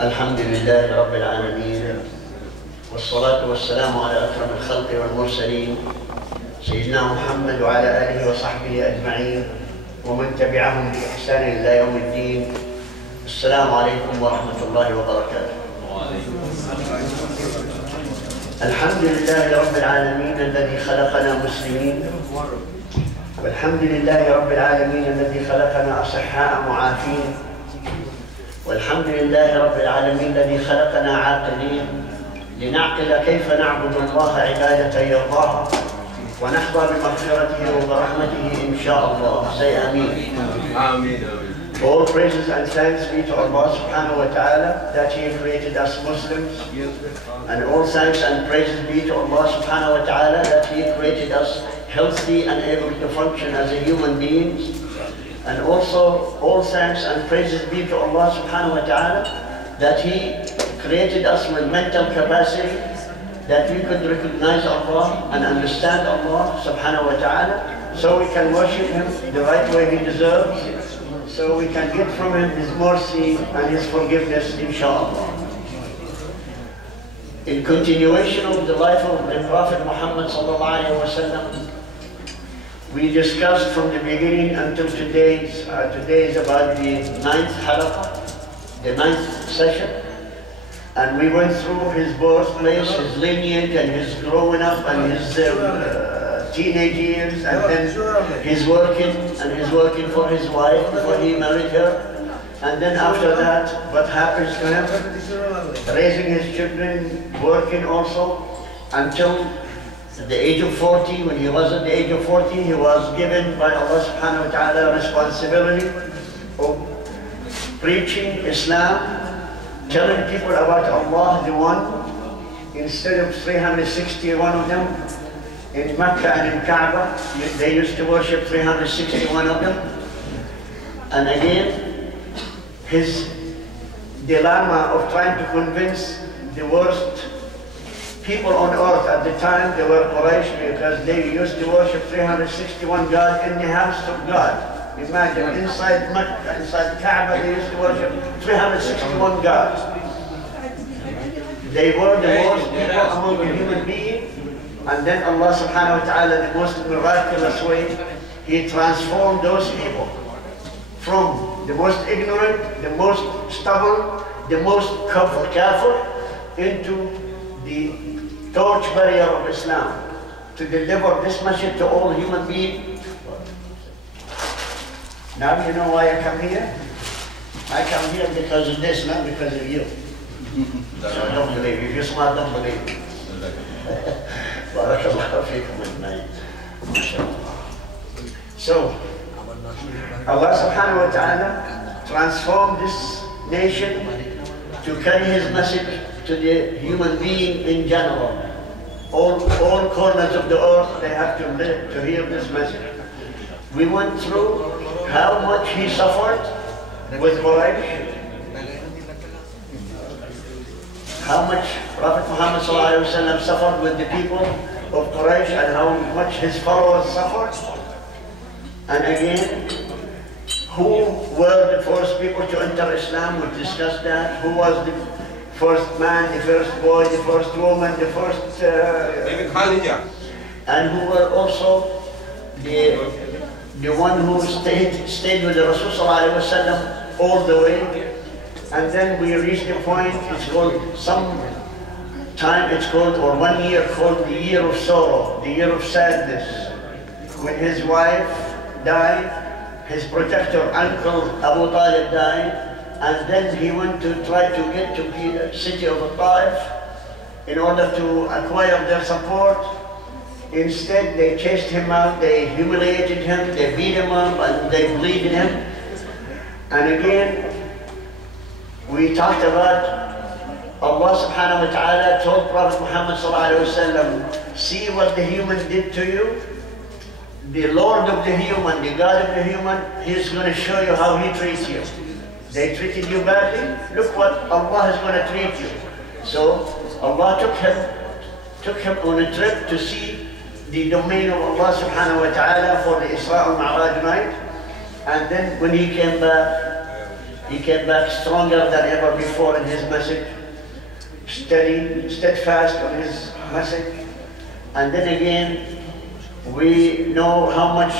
الحمد لله رب العالمين والصلاة والسلام على أكرم الخلق والمرسلين سيدنا محمد وعلى آله وصحبه أجمعين ومن تبعهم بإحسان إلى يوم الدين. السلام عليكم ورحمة الله وبركاته. الحمد لله رب العالمين الذي خلقنا مسلمين، والحمد لله رب العالمين الذي خلقنا أصحاء معافين، والحمد لله رب العالمين الذي خلقنا عاقلين لنعقل كيف نعبد الله عبادة يرضاها ونحظى بمغفرته وبرحمته إن شاء الله. Say Ameen. Ameen. All praises and thanks be to Allah subhanahu wa ta'ala that He created us Muslims, and all thanks and praises be to Allah subhanahu wa ta'ala that He created us healthy and able to function as a human beings. And also all thanks and praises be to Allah subhanahu wa ta'ala that He created us with mental capacity that we could recognize Allah and understand Allah subhanahu wa ta'ala, so we can worship Him the right way He deserves, so we can get from Him His mercy and His forgiveness, inshallah. In continuation of the life of the Prophet Muhammed sallallahu alaihi wasallam, we discussed from the beginning until today is about the 9th Halaka, the 9th session, and we went through his birthplace, his lineage, and his growing up, and his teenage years, and then his working for his wife before he married her, and then after that, what happens to him, raising his children, working also, until at the age of 40. When he was at the age of 40, he was given by Allah subhanahu wa ta'ala responsibility of preaching Islam, telling people about Allah, the One, instead of 361 of them in Mecca and in Kaaba. They used to worship 361 of them. And again, his dilemma of trying to convince the worst people on earth at the time, they were Quraysh, because they used to worship 361 gods in the house of God. Imagine, inside Mecca, inside Kaaba, they used to worship 361 gods. They were the worst people among the human beings, and then Allah subhanahu wa ta'ala, the most miraculous way, He transformed those people from the most ignorant, the most stubborn, the most kafir, into the torchbearer of Islam, to deliver this message to all human beings. Now you know why I come here? I come here because of this, not because of you. So don't believe. If you're smart, don't believe. Barakallahu feekum ajma'in. MashaAllah. So, Allah subhanahu wa ta'ala transformed this nation to carry His message to the human being in general. All corners of the earth, they have to live to hear this message. We went through how much he suffered with Quraysh, how much Prophet Muhammad ﷺ suffered with the people of Quraysh, and how much his followers suffered. And again, who were the first people to enter Islam? We discussed that. Who was the first man, the first boy, the first woman, the first... and who were also the one who stayed with the Rasul ﷺ all the way. And then we reached the point, it's called, or 1 year called the year of sorrow, the year of sadness. When his wife died, his protector, uncle Abu Talib, died, and then he went to try to get to the city of Taif in order to acquire their support. Instead, they chased him out, they humiliated him, they beat him up, and they bleeded him. And again, we talked about Allah subhanahu wa ta'ala told Prophet Muhammad sallallahu alaihi wasallam, see what the human did to you. The Lord of the human, the God of the human, He's going to show you how He treats you. They treated you badly, look what Allah is going to treat you. So Allah took him on a trip to see the domain of Allah subhanahu wa ta'ala for the Isra al-Mi'raj night. And then when he came back, He came back stronger than ever before in his message, steady, steadfast on his message. And then again, we know how much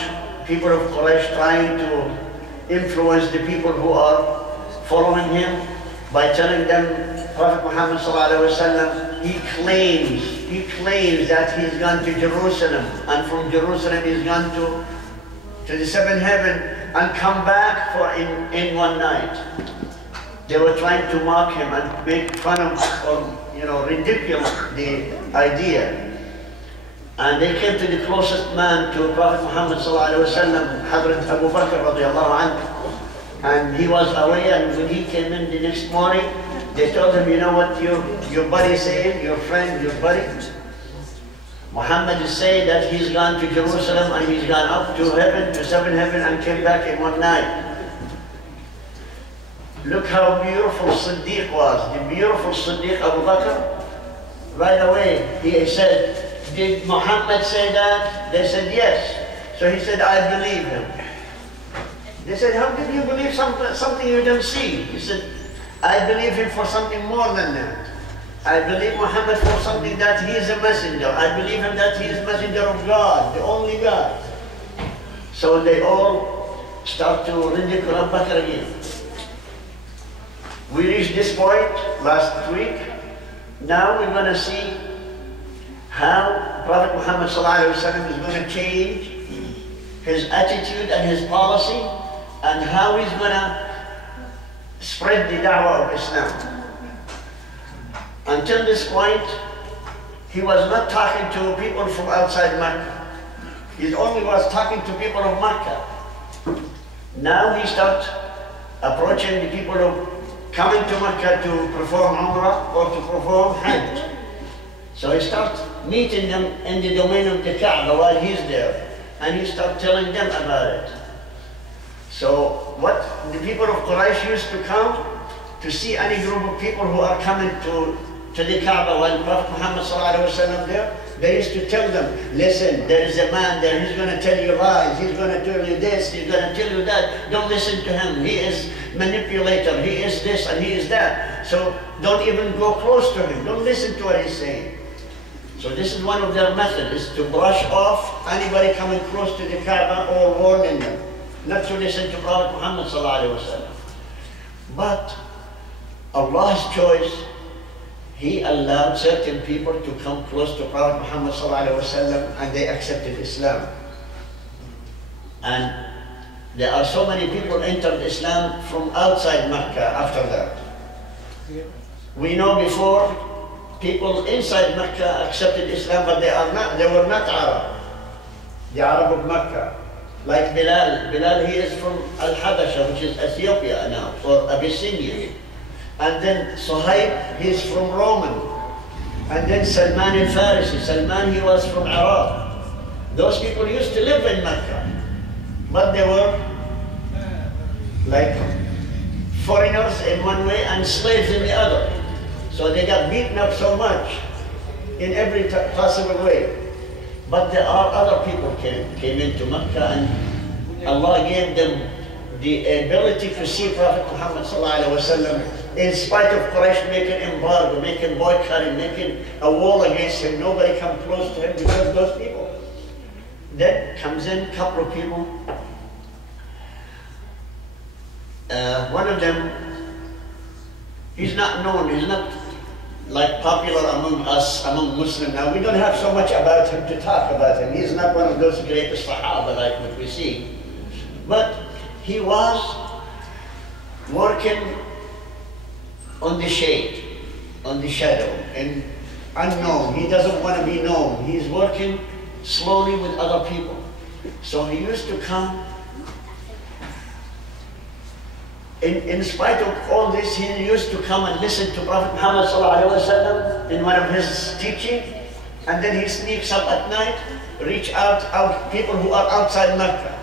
people of Quraysh trying to influence the people who are following him by telling them Prophet Muhammad ﷺ, he claims that he's gone to Jerusalem, and from Jerusalem he's gone to the seventh heaven and come back in one night. They were trying to mock him and make fun of, or ridicule the idea. And they came to the closest man to Prophet Muhammad ﷺ, Hazrat Abu Bakr radiallahu anhu. And he was away, and when he came in the next morning, they told him, you know what your buddy saying, your friend, your buddy? Muhammad is saying that he's gone to Jerusalem and he's gone up to heaven, to seventh heaven, and came back in one night. Look how beautiful Siddiq was, the beautiful Siddiq Abu Bakr. Right away, he said, did Muhammad say that? They said yes. So he said, I believe him. They said, how did you believe something you don't see? He said, I believe him for something more than that. I believe Muhammad for something that he is a messenger. I believe him that he is a messenger of God, the only God. So they all start to ridicule Abu Bakr again. We reached this point last week. Now we're going to see how Prophet Muhammad ﷺ is going to change his attitude and his policy, and how he's going to spread the Dawa of Islam. Until this point, he was not talking to people from outside Mecca. He only was talking to people of Mecca. Now he starts approaching the people who coming to Mecca to perform Umrah or to perform Hajj. So he starts meeting them in the domain of the Kaaba while he's there, and he starts telling them about it. So what the people of Quraysh used to come to see any group of people who are coming to the Kaaba while Prophet Muhammad ﷺ there, they used to tell them, listen, there is a man there, he's going to tell you lies, he's going to tell you this, he's going to tell you that, don't listen to him, he is manipulator, he is this and he is that. So don't even go close to him, don't listen to what he's saying. So this is one of their methods, is to brush off anybody coming close to the Kaaba or warning them not to listen to Prophet Muhammad ﷺ. But Allah's choice, He allowed certain people to come close to Prophet Muhammad ﷺ, and they accepted Islam. And there are so many people entered Islam from outside Mecca after that. We know before, people inside Mecca accepted Islam, but they were not Arab. The Arab of Mecca. Like Bilal. Bilal, he is from Al-Habasha, which is Ethiopia now, or Abyssinia. And then Suhaib, he is from Roman. And then Salman al-Farisi. Salman, he was from Iraq. Those people used to live in Mecca, but they were like foreigners in one way and slaves in the other. So they got beaten up so much in every possible way. But there are other people came into Mecca, and Allah gave them the ability to see Prophet Muhammad ﷺ, in spite of Quraysh making embargo, making boycotting, making a wall against him. Nobody come close to him because of those people. Then comes in a couple of people. One of them, he's not known, he's not like popular among us, among Muslims. Now we don't have so much about him to talk about him. He's not one of those greatest Sahaba like what we see. But he was working on the shade, on the shadow, and unknown. He doesn't want to be known. He's working slowly with other people. So he used to come. In spite of all this, he used to come and listen to Prophet Muhammad ﷺ in one of his teachings, and then he sneaks up at night, reach out people who are outside Mecca,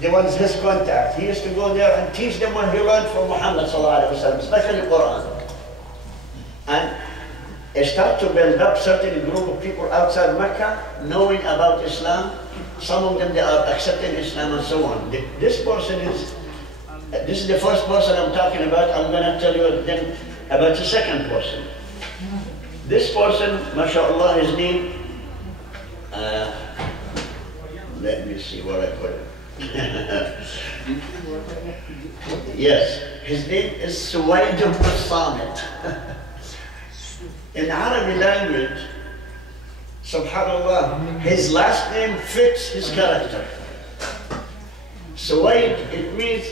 the ones his contact. He used to go there and teach them what he learned from Muhammad ﷺ, especially Quran. And start to build up certain group of people outside Mecca, knowing about Islam. Some of them, they are accepting Islam and so on. This person is This is the first person I'm talking about. I'm going to tell you then about the second person. This person, mashallah, his name, let me see where I put it. Yes, his name is S.A.W. In Arabic language, subhanallah, his last name fits his character. Suwaid, it means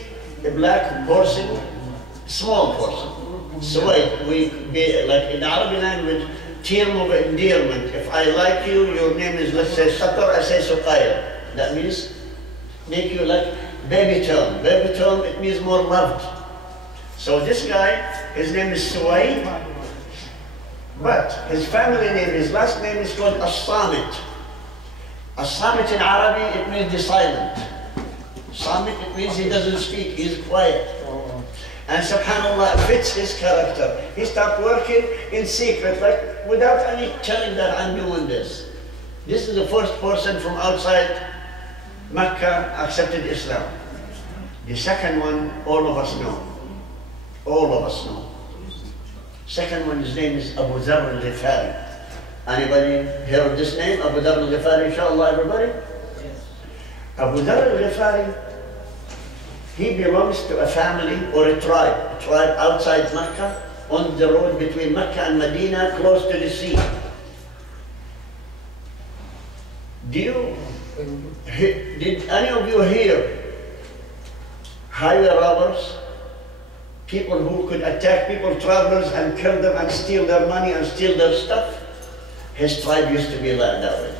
a black person, small person. Suwaid, we be like in Arabic language, term of endearment. If I like you, your name is, let's say, Satar, I say Suqayr. That means make you like baby term. Baby term, it means more loved. So this guy, his name is Suwaid, but his family name, his last name is called As-Samit. As-Samit in Arabic, it means the silent. Samit, it means he doesn't speak, he's quiet. And subhanAllah, fits his character. He started working in secret, like without any telling that I'm doing this. This is the first person from outside Mecca accepted Islam. The second one, all of us know. All of us know. Second one, his name is Abu Dharr al-Ghifari. Anybody heard of this name? Abu Dharr al-Ghifari, inshallah, everybody? Yes. Abu Dharr al-Ghifari, he belongs to a family or a tribe outside Mecca, on the road between Mecca and Medina, close to the sea. Did any of you hear highway robbers? People who could attack people, travelers, and kill them and steal their money and steal their stuff? His tribe used to be like that way.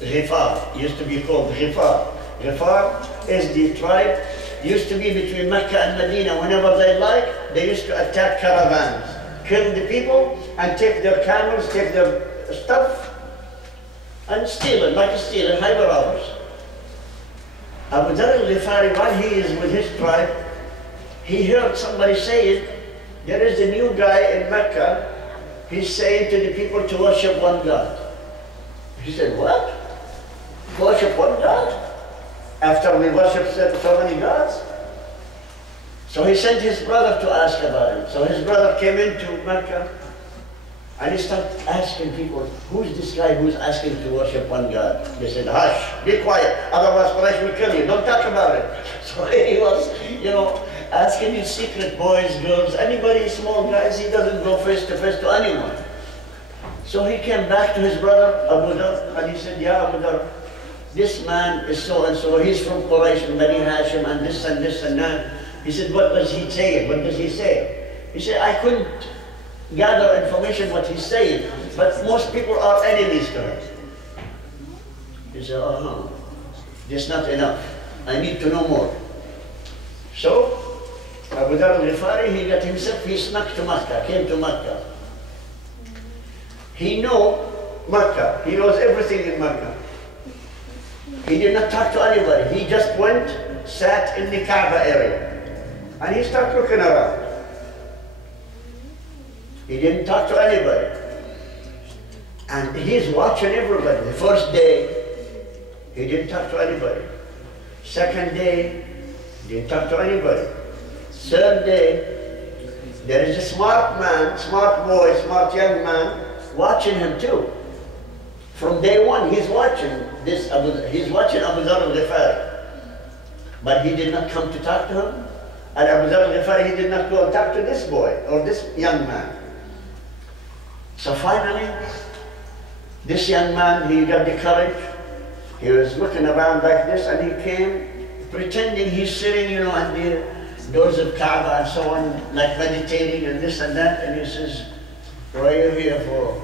Ghifar used to be called Ghifar. Ghifar is the tribe, used to be between Mecca and Medina. Whenever they like, they used to attack caravans, kill the people, and take their camels, take their stuff, and steal it, like steal it, highway robbers. Abu Dharr al-Ghifari, while he is with his tribe, he heard somebody saying, there is a new guy in Mecca, he's saying to the people to worship one God. He said, what? Worship one God? After we worship so many gods? So he sent his brother to ask about it. So his brother came into Mecca and he started asking people, who's this guy who's asking to worship one God? They said, hush, be quiet, otherwise Quraysh will kill you, don't talk about it. So he was, asking in secret, boys, girls, anybody, small guys, he doesn't go face to face to anyone. So he came back to his brother, Abu Dharr, and he said, yeah, Abu Dharr, this man is so and so, he's from Quraysh, Bani Hashim, and this and that. He said, what does he say? What does he say? He said, I couldn't gather information what he's saying, but most people are enemies to him. He said, oh, this is not enough. I need to know more. So, Abu Dharr al-Ghifari, he got himself, he snuck to Mecca, came to Mecca. He knew Mecca, he knows everything in Mecca. He did not talk to anybody, he just went, sat in the Kaaba area, and he started looking around. He didn't talk to anybody. And he's watching everybody. The first day, he didn't talk to anybody. Second day, he didn't talk to anybody. Third day, there is a smart man, smart boy, smart young man, watching him too. From day one, he's watching he's watching Abu Dharr al-Ghifari. But he did not come to talk to him. And Abu Dharr al-Ghifari, he did not go and talk to this boy or this young man. So finally, this young man, he got the courage. He was looking around like this, and he came pretending he's sitting, at the doors of Kaaba and so on, like meditating and this and that. And he says, what are you here for?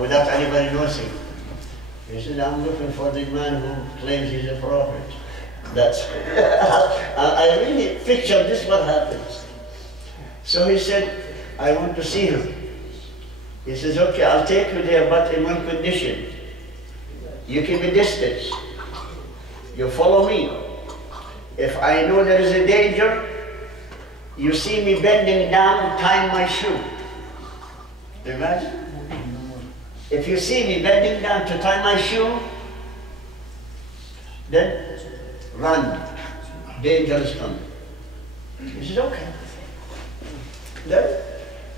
Without anybody noticing. He said, I'm looking for the man who claims he's a prophet. That's, I really picture this what happens. So he said, I want to see him. He says, okay, I'll take you there, but in one condition. You keep a distance. You follow me. If I know there is a danger, you see me bending down, tying my shoe. Imagine? If you see me bending down to tie my shoe, then run. Danger is coming. He said, okay. Then,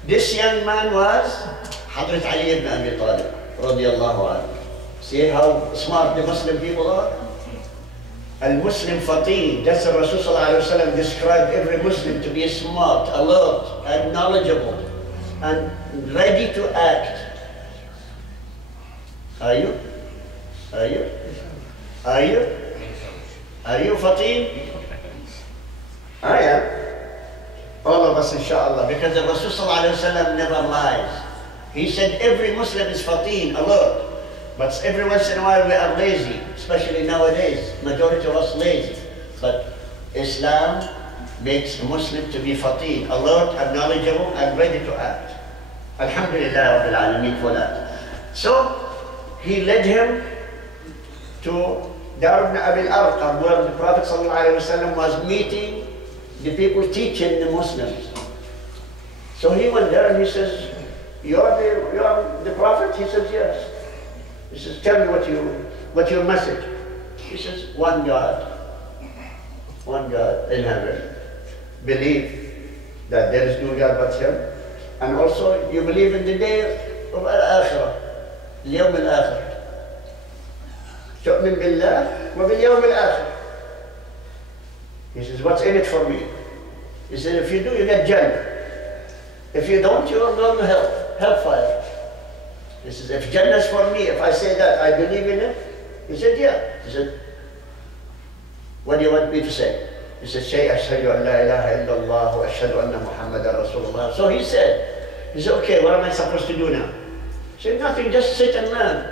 this young man was Hazrat Ali ibn Abi Talib, radiallahu anhu. See how smart the Muslim people are? Al-Muslim Fatih, that's what Rasulullah described every Muslim to be smart, alert, and knowledgeable, and ready to act. Are you? Are you? Are you? Are you Fatih? I am. All of us, inshallah, because the Rasulullah never lies. He said every Muslim is Fatih, alert. But every once in a while we are lazy, especially nowadays. Majority of us lazy. But Islam makes a Muslim to be fatih, alert and knowledgeable and ready to act. Alhamdulillah Rabbil Alameen for that. So he led him to Dar ibn Abi al-Arqam, where the Prophet ﷺ was meeting the people teaching the Muslims. So he went there and he says, you are the Prophet? He says, yes. He says, tell me what's your message? He says, one God in heaven. Believe that there is no God but Him. And also you believe in the day of Al-Akhirah, اليوم الآخر. تؤمن بالله وباليوم الآخر. He says, what's in it for me? He said, if you do, you get Jannah. If you don't, you are going to hellfire. He says, if Jannah is for me, if I say that, I believe in it? He said, yeah. He said, what do you want me to say? He said, say, Ashhadu an la ilaha illallah wa ashhadu anna Muhammadan Rasulullah. So he said, okay, what am I supposed to do now? He said, nothing, just sit and learn.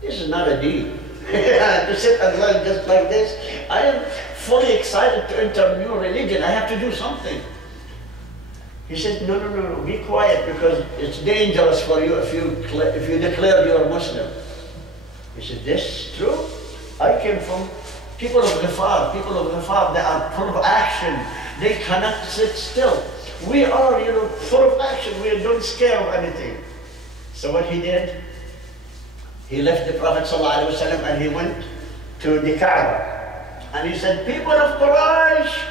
This is not a deal. To sit and learn just like this. I am fully excited to enter a new religion. I have to do something. He said, no, be quiet because it's dangerous for you if you declare you're a Muslim. He said, this is true. I came from people of Ghifar. People of Ghifar, they are full of action. They cannot sit still. We are, full of action. We don't scare of anything. So what he did, he left the Prophet ﷺ and he went to the Kaaba. And he said, people of Quraysh,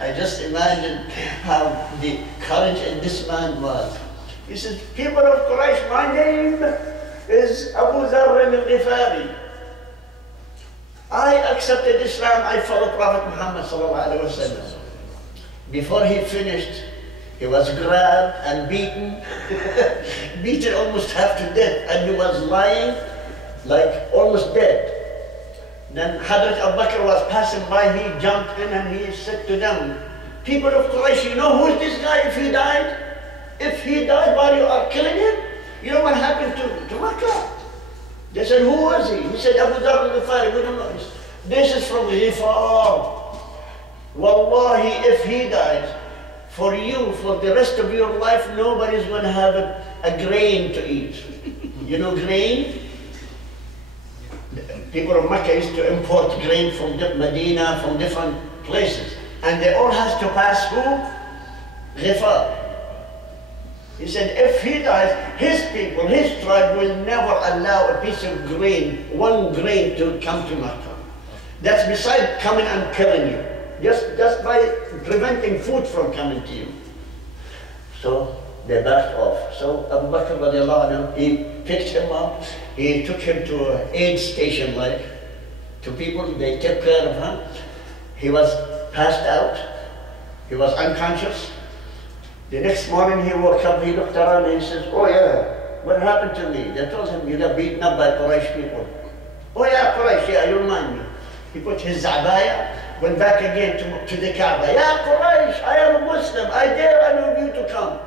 I just imagine how the courage in this man was. He said, people of Quraysh, my name is Abu al-Ghifari. I accepted Islam, I follow Prophet Muhammed ﷺ. Before he finished, he was grabbed and beaten, beaten almost half to death, and he was lying like almost dead. Then Hazrat Abu Bakr was passing by, he jumped in and he said to them, people of Quraysh, you know who is this guy if he died? If he died while you are killing him, you know what happened to Mecca? They said, who was he? He said, Abu al-Ghifari, we don't know. This is from Ghifar. Wallahi, if he died, for you, for the rest of your life, nobody's going to have a grain to eat. You know grain? People of Mecca used to import grain from Medina, from different places. And they all has to pass through Ghifar. He said, if he dies, his people, his tribe will never allow a piece of grain, one grain to come to Mecca. That's beside coming and killing you. Just by preventing food from coming to you. So they backed off. So Abu Bakr radiallahu anhu, he picked him up, he took him to an aid station like, to people, they took care of him. He was passed out, he was unconscious. The next morning he woke up, he looked around and he says, oh yeah, what happened to me? They told him, you got beaten up by Quraysh people. Oh yeah, Quraysh, yeah, you remind me. He put his zabaya, went back again to the Kaaba. Yeah, Quraysh, I am a Muslim, I dare any of you to come.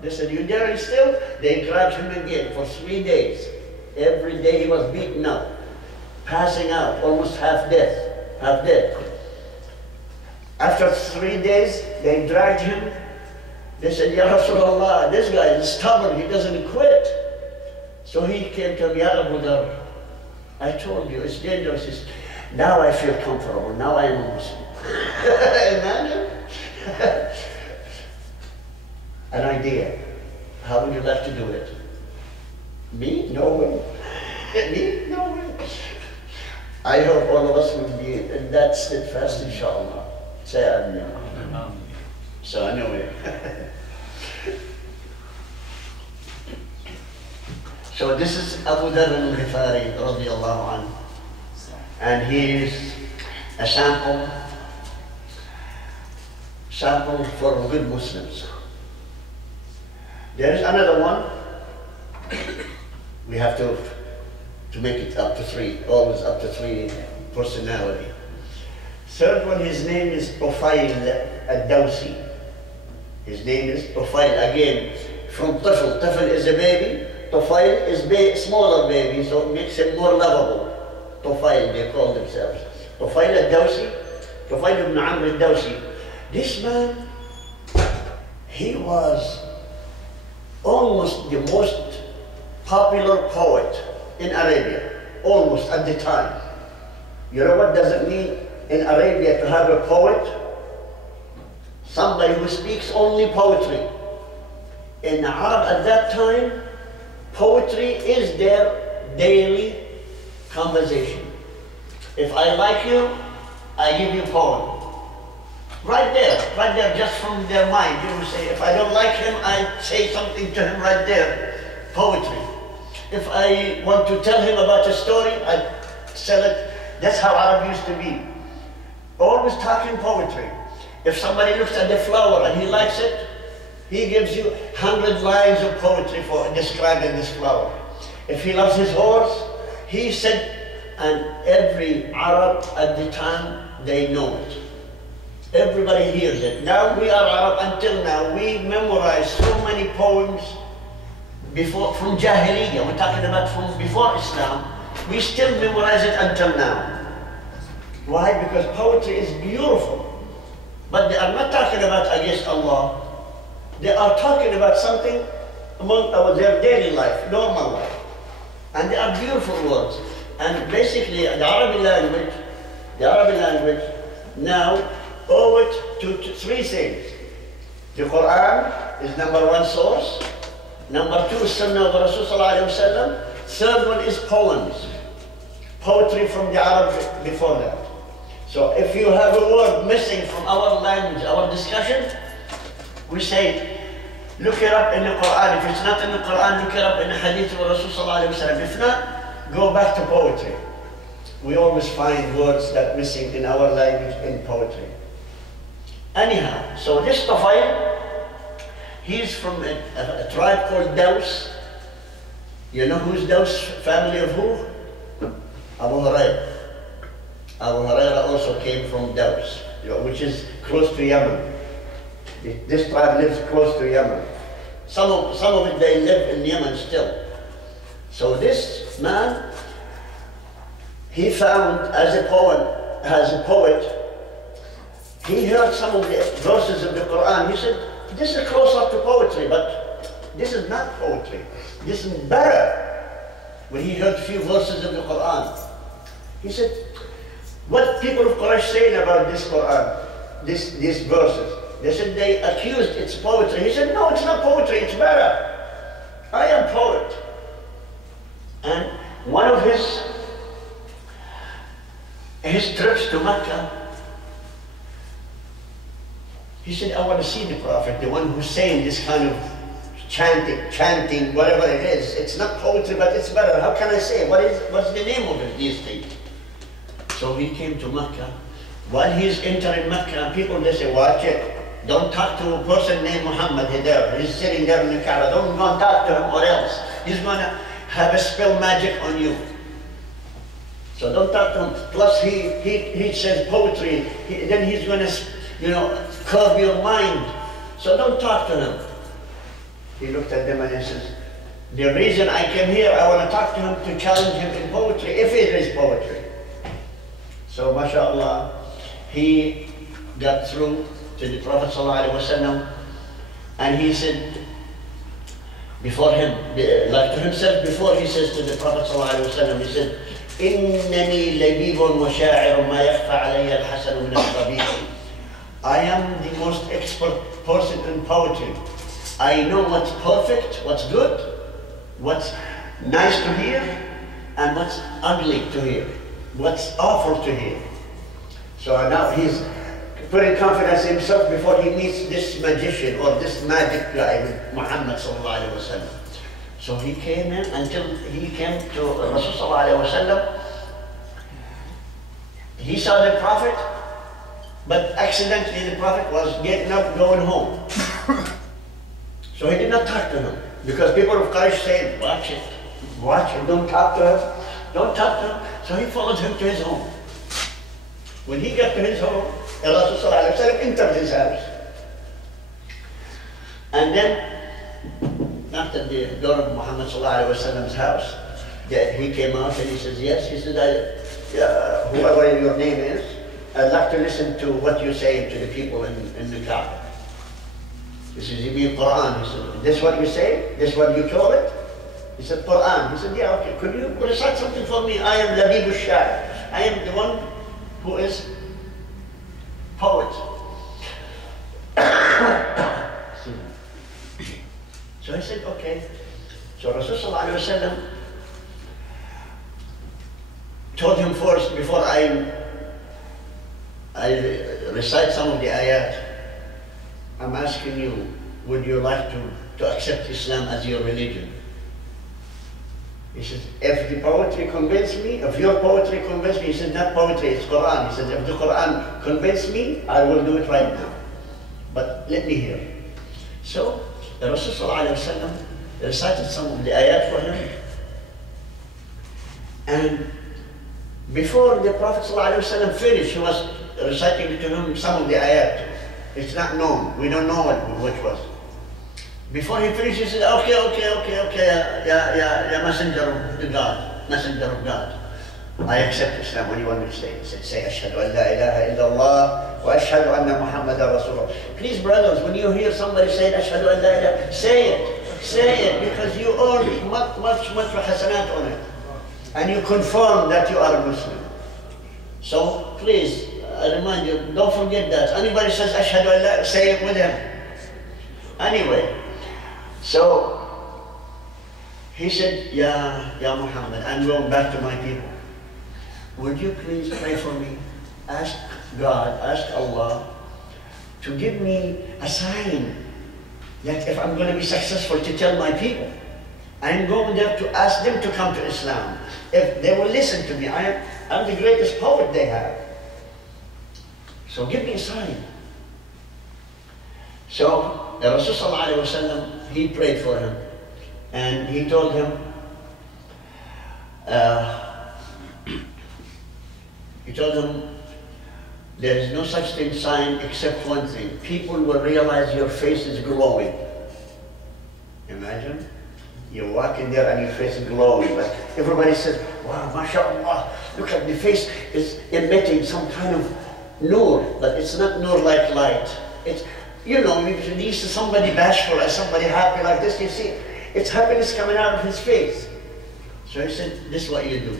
They said, you dare still? They grabbed him again for 3 days. Every day he was beaten up, passing out, almost half dead. After 3 days, they dragged him. They said, Ya Rasulullah, this guy is stubborn, he doesn't quit. So he came to me, Ya Abu Dhar, I told you, it's dangerous. Now I feel comfortable, now I am a Muslim. Imagine. An idea. How would you like to do it? Me? No way. Me? No way. I hope all of us will be in that steadfast, inshallah. Say Amen. So anyway. So this is Abu Dharr al-Ghifari radiyallahu anhu. And he is a sample for good Muslims. There is another one. We have to make it up to 3, always up to 3 personality. Third one, his name is Tufail al-Dawsi. His name is Tufail, again, from Tifl. Tifl is a baby. Tufail is smaller baby, so it makes him more lovable. Tufail, they call themselves. Tufail al-Dawsi, Tufail ibn Amr al-Dawsi. This man, he was almost the most popular poet in Arabia, almost at the time. You know what does it mean in Arabia to have a poet? Somebody who speaks only poetry. In Arab at that time, poetry is their daily conversation. If I like you, I give you a poem. Right there, just from their mind. You will say, if I don't like him, I say something to him right there. Poetry. If I want to tell him about a story, I tell it. That's how Arab used to be. Always talking poetry. If somebody looks at the flower and he likes it, he gives you 100 lines of poetry for describing this flower. If he loves his horse, he said, and every Arab at the time, they know it. Everybody hears it. Now we are Arab until now. We memorize so many poems from Jahiliyyah. We're talking about from before Islam. We still memorize it until now. Why? Because poetry is beautiful. But they are not talking about against Allah. They are talking about something among their daily life, normal life. And they are beautiful words. And basically the Arabic language now owe it to 3 things. The Quran is number 1 source. Number 2 is Sunnah of Rasul sallallahu alayhi wa sallam. Third one is poems. Poetry from the Arab before that. So if you have a word missing from our language, our discussion, we say, look it up in the Quran. If it's not in the Quran, look it up in the Hadith of Rasul sallallahu alayhi wa sallam. If not, go back to poetry. We always find words that are missing in our language in poetry. Anyhow, so this Tufail, he's from a tribe called Daws. You know who's Daws? Family of who? Abu Hurairah. Abu Hurairah also came from Daws, which is close to Yemen. This tribe lives close to Yemen. Some of it, they live in Yemen still. So this man, he found as a poet, he heard some of the verses of the Quran. He said, this is closer to poetry, but this is not poetry. This is better. When he heard a few verses of the Quran, he said, what people of Quraysh saying about this Quran, these verses? They said they accused it's poetry. He said, no, it's not poetry, it's better. I am poet. And one of his trips to Mecca, he said, I want to see the Prophet, the one who's saying this kind of chanting, whatever it is. It's not poetry, but it's better. How can I say? What's the name of it, these things? So he came to Mecca. While he's entering Mecca, people, they say, watch it. Don't talk to a person named Muhammad there. He's sitting there in the Kaaba. Don't go and talk to him or else he's going to have a spell magic on you. So don't talk to him. Plus he says poetry. Then he's going to, curve your mind. So don't talk to him. He looked at them and he says, the reason I came here, I want to talk to him to challenge him in poetry, if it is poetry. So, mashallah, he got through to the Prophet ﷺ, and he said, before him, like to himself, before he says to the Prophet ﷺ, he said, إِنَّنِي لَبِيبٌ وَشَاعِرٌ مَا يَخْفَى عَلَيَّ الْحَسَنُ مِنَ الْقَبِيحِ. I am the most expert person in poetry. I know what's perfect, what's good, what's nice to hear, and what's ugly to hear, what's awful to hear. So now he's putting confidence in himself before he meets this magician or this magic guy, Muhammad sallallahu alaihi wasallam. So he came in until he came to Rasul sallallahu alaihi wasallam. He saw the Prophet, but accidentally the Prophet was getting up, going home. So he did not talk to him, because people of Quraysh said, watch it, don't talk to him, don't talk to him. So he followed him to his home. When he got to his home, Rasul sallallahu alaihi wasallam entered his house. And then, after the door of Muhammad sallallahu alaihi wasallam's house, he came out and he says, yes, he said, whoever your name is, I'd like to listen to what you say to the people in the Kaaba. He says, you mean Quran? He said, this what you say? This what you call it? He said, Quran. He said, yeah, okay. Could you recite something for me? I am Labib al-Sha'ir. I am the one who is poet. So I said, okay. So Rasulullah told him first, before I recite some of the ayat, I'm asking you, would you like to accept Islam as your religion? He said, if the poetry convinces me, if your poetry convinces me, he said, not poetry, it's Quran. He said, if the Quran convinces me, I will do it right now. But let me hear. So, the Rasulullah recited some of the ayat for him. And before the Prophet ﷺ finished, he was reciting to him some of the ayat. It's not known. We don't know which was. Before he finished, he said, okay, yeah, messenger of God, messenger of God. I accept Islam. What do you want me to say? He said, say, Ashhadu an la ilaha illallah wa ashhadu anna Muhammadan Rasulullah. Please, brothers, when you hear somebody say, Ashhadu an la ilaha, say it, because you earn much hasanat on it. And you confirm that you are a Muslim. So, please, I remind you, don't forget that. Anybody says, Ashhadu an la, say it with him. Anyway, so, he said, Ya Muhammad, I'm going back to my people. Would you please pray for me? Ask God, ask Allah to give me a sign that if I'm going to be successful to tell my people, I'm going there to ask them to come to Islam. If they will listen to me, I'm the greatest poet they have. So give me a sign. So the Rasul he prayed for him, and he told him, there is no such thing sign except one thing. People will realize your face is glowing. Imagine. You walk in there and your face is glowing. But everybody says, wow, mashallah, look at the face is emitting some kind of nur. But it's not nur like light. It's, you know, you see somebody bashful or somebody happy like this, you see, it's happiness coming out of his face. So he said, this is what you do.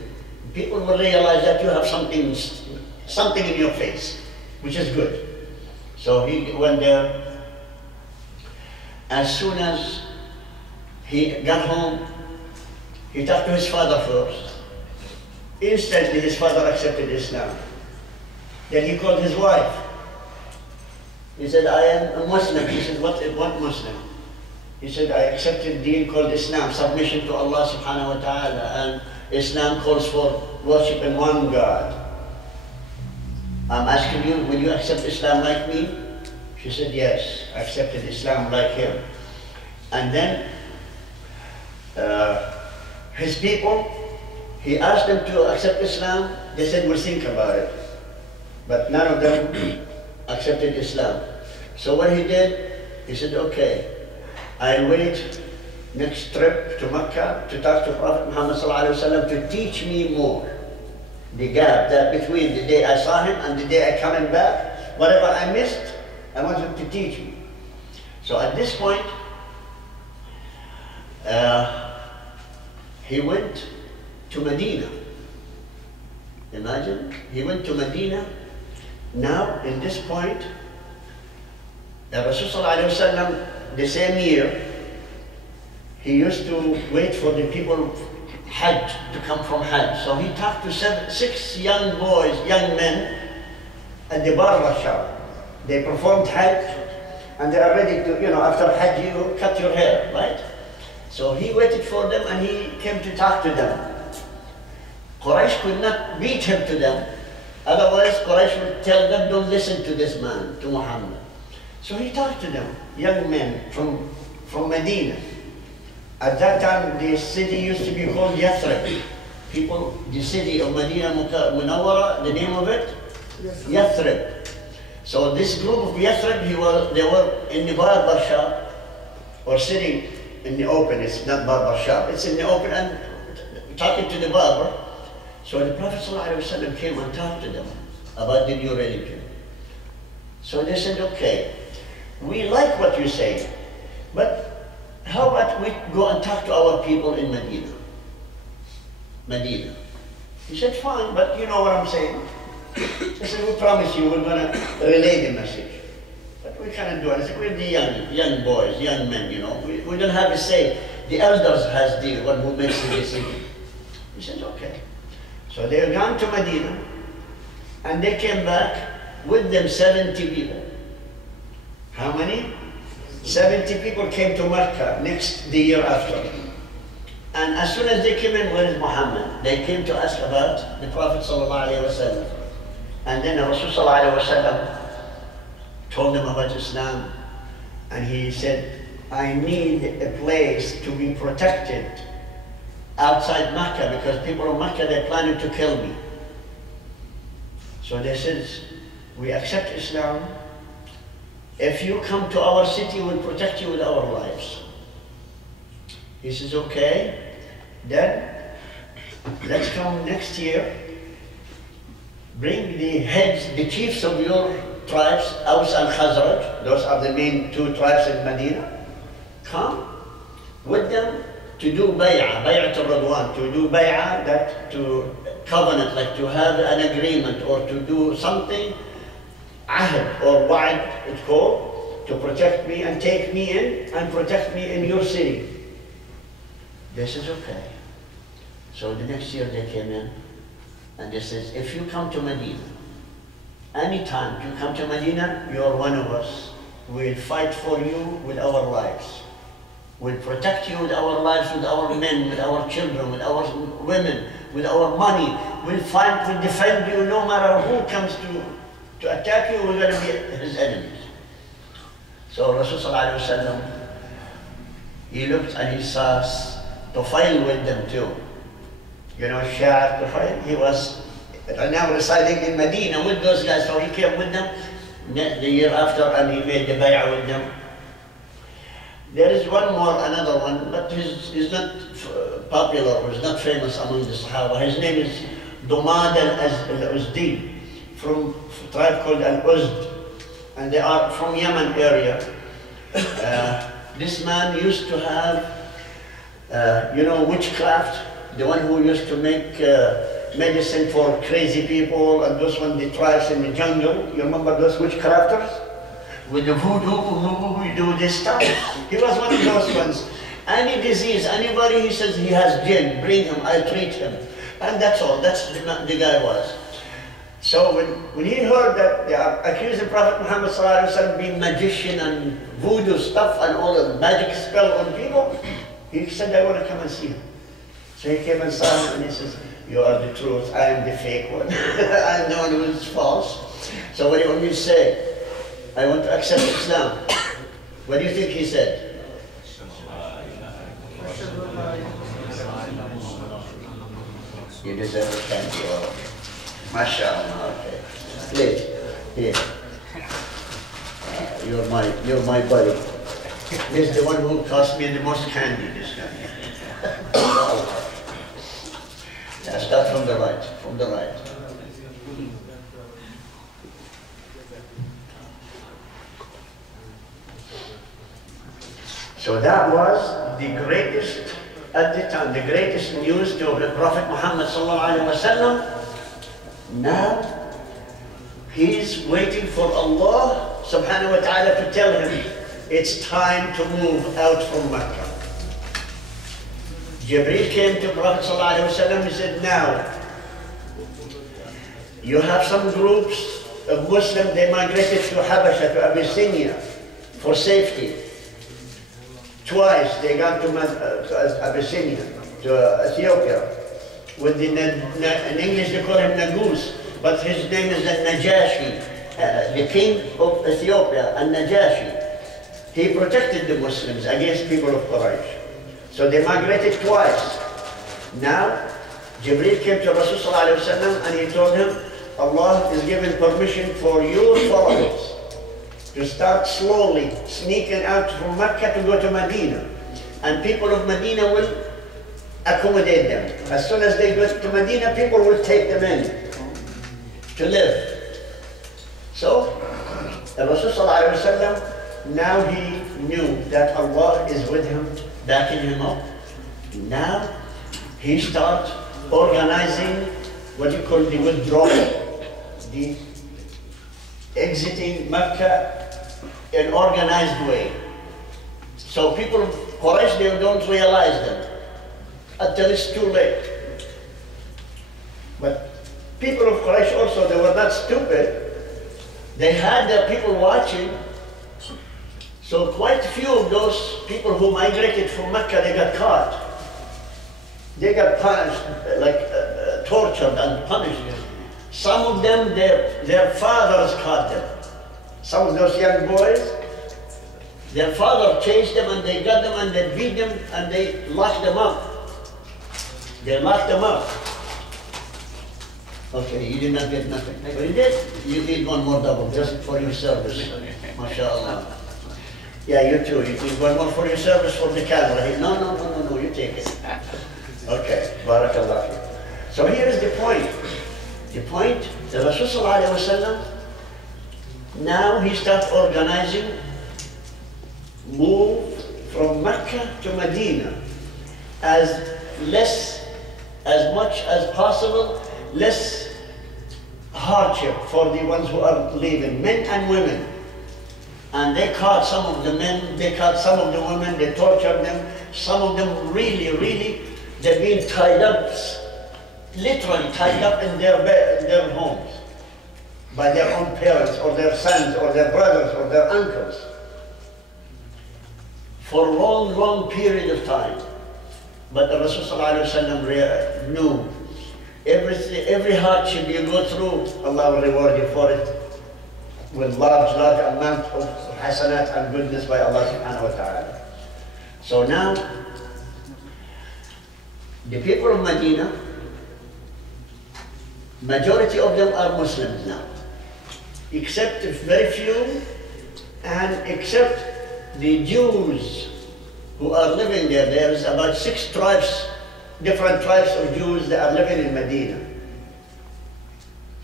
People will realize that you have something in your face, which is good. So he went there. As soon as he got home, he talked to his father first. Instantly his father accepted Islam. Then he called his wife. He said, I am a Muslim. He said, what Muslim? He said, I accepted deen called Islam, submission to Allah subhanahu wa ta'ala, and Islam calls for worshiping one God. I'm asking you, will you accept Islam like me? She said, yes, I accepted Islam like him. And then his people, he asked them to accept Islam. They said, we'll think about it. But none of them accepted Islam. So what he did, he said, okay, I'll wait next trip to Mecca to talk to Prophet Muhammed to teach me more. The gap that between the day I saw him and the day I coming back, whatever I missed, I want him to teach me. So at this point, he went to Medina. Imagine, he went to Medina. Now, in this point, the Rasul the same year, he used to wait for the people Hajj to come from Hajj. So he talked to 6 young boys, young men, at the barber shop. They performed Hajj, and they are ready to, after Hajj you cut your hair, right? So he waited for them and he came to talk to them. Quraysh could not beat him to them. Otherwise, Quraysh would tell them, don't listen to this man, to Muhammad. So he talked to them, young men from Medina. At that time, the city used to be called Yathrib. People, the city of Medina Munawwara, the name of it? Yathrib. So this group of Yathrib, they were in the barber shop, or sitting in the open. It's not barber shop, it's in the open and talking to the barber. So the Prophet ﷺ came and talked to them about the new religion. So they said, okay, we like what you say, but how about we go and talk to our people in Medina. He said, fine, but you know what I'm saying? He said, we promise you we're going to relay the message. But we cannot do it. I said, we're the young boys, young men, We don't have a say. The elders has the one who makes the decision. He said, okay. So they are gone to Medina, and they came back with them 70 people. How many? 70 people came to Mecca the year after. And as soon as they came in, where is Muhammad? They came to ask about the Prophet ﷺ. And then Rasul ﷺ told them about Islam. And he said, I need a place to be protected outside Mecca, because people of Mecca, they're planning to kill me. So they said, we accept Islam. If you come to our city, we'll protect you with our lives. He says, okay, then let's come next year, bring the heads, the chiefs of your tribes, Aus and Khazraj, those are the main two tribes in Medina, come with them to do bay'ah, bay'at al-Radwan, to do bay'ah, that to covenant, like to have an agreement or to do something, ahd or wa'd, it's called, to protect me and take me in and protect me in your city. This is okay. So the next year they came in and they says, if you come to Medina, anytime you come to Medina, you're one of us. We'll fight for you with our lives. We'll protect you with our lives, with our men, with our children, with our women, with our money. We'll fight, we'll defend you no matter who comes to attack you, we're going to be his enemies. So Rasulullah ﷺ, he looked and he saw Tufail with them too. Shah Tufail, he was now residing in Medina with those guys, so he came with them the year after and he made the bay'ah with them. There is another one, but he's not popular, or he's not famous among the Sahaba. His name is Dumad al-Uzdi, from a tribe called Al-Uzd, and they are from Yemen area. This man used to have, witchcraft, the one who used to make medicine for crazy people, and those one, the tribes in the jungle. You remember those witchcrafters? With the voodoo, we do this stuff. He was one of those ones. Any disease, anybody, he says he has jinn, bring him, I'll treat him. And that's all, that's the guy was. So when he heard that they are accusing Prophet Muhammad ﷺ being magician and voodoo stuff and all the magic spell on people, he said, I want to come and see him. So he came and saw him and he says, you are the truth, I am the fake one. I am the one who is false. So what do you want me to say? I want to accept Islam. What do you think he said? You deserve a candy. MashaAllah, okay. Please, here. You're my buddy. This is the one who cost me the most candy, this guy. Yeah, start from the right, So that was the greatest, at the time, the greatest news to the Prophet Muhammad ﷺ. Now, he's waiting for Allah subhanahu wa ta'ala to tell him, it's time to move out from Mecca. Jibreel came to Prophet ﷺ and said, now, you have some groups Muslims, they migrated to Habasha, to Abyssinia, for safety. Twice they got to Abyssinia, to Ethiopia. In English they call him Nagus, but his name is Najashi, the king of Ethiopia, Najashi. He protected the Muslims against people of Quraysh. So they migrated twice. Now, Jibreel came to Rasulullah ﷺ and he told him, Allah is giving permission for your followers to start slowly sneaking out from Mecca to go to Medina. And people of Medina will accommodate them. As soon as they go to Medina, people will take them in to live. So, Rasulullah ﷺ, now he knew that Allah is with him, backing him up. Now, he starts organizing what you call the withdrawal, the exiting Mecca in an organized way. So people of Quraysh, they don't realize them until it's too late. But people of Quraysh also, they were not stupid. They had their people watching. So quite a few of those people who migrated from Mecca, they got caught. They got punished, tortured and punished. Some of them, their fathers caught them. Some of those young boys, their father chased them and they got them and they beat them and they locked them up. They locked them up. Okay, you did not get nothing. But you did? You need one more double just for your service. MashaAllah. Yeah, you too. You need one more for your service for the camera. No, you take it. Okay, barakallah. So here is the point. The point, the Rasulullah ﷺ, now he starts organizing, move from Mecca to Medina as much as possible, less hardship for the ones who are leaving, men and women. And they caught some of the men, they caught some of the women, they tortured them. Some of them really, they're being tied up, literally tied up in their homes by their own parents or their sons or their brothers or their uncles for a long period of time. But the Rasulullah knew every hardship you go through, Allah will reward you for it with large amount of hasanat and goodness by Allah subhanahu wa ta'ala. So now, the people of Medina, majority of them are Muslims now, except very few, and except the Jews who are living there. There's about 6 tribes, different tribes of Jews that are living in Medina.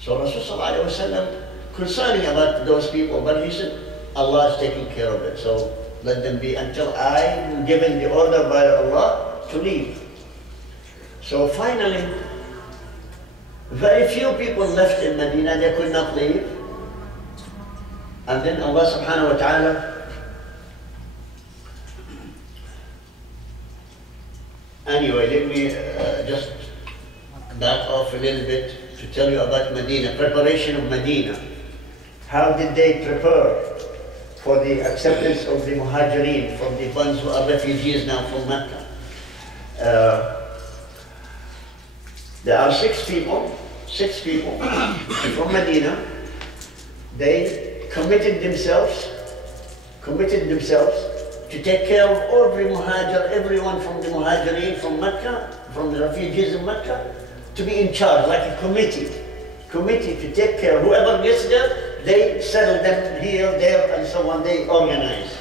So Rasulullah ﷺ concerning about those people, but he said, Allah is taking care of it, so let them be until I am given the order by Allah to leave. So finally, very few people left in Medina, they could not leave. And then Allah subhanahu wa ta'ala, anyway, let me just back off a little bit to tell you about Medina, preparation of Medina. How did they prepare for the acceptance of the Muhajirin, from the ones who are refugees now from Mecca? There are 6 people from Medina. They committed themselves to take care of every Muhajir, everyone from the Muhajirin from Mecca, from the refugees in Mecca, to be in charge, like a committee to take care. Whoever gets there, they settle them here, there, and so on, they organize.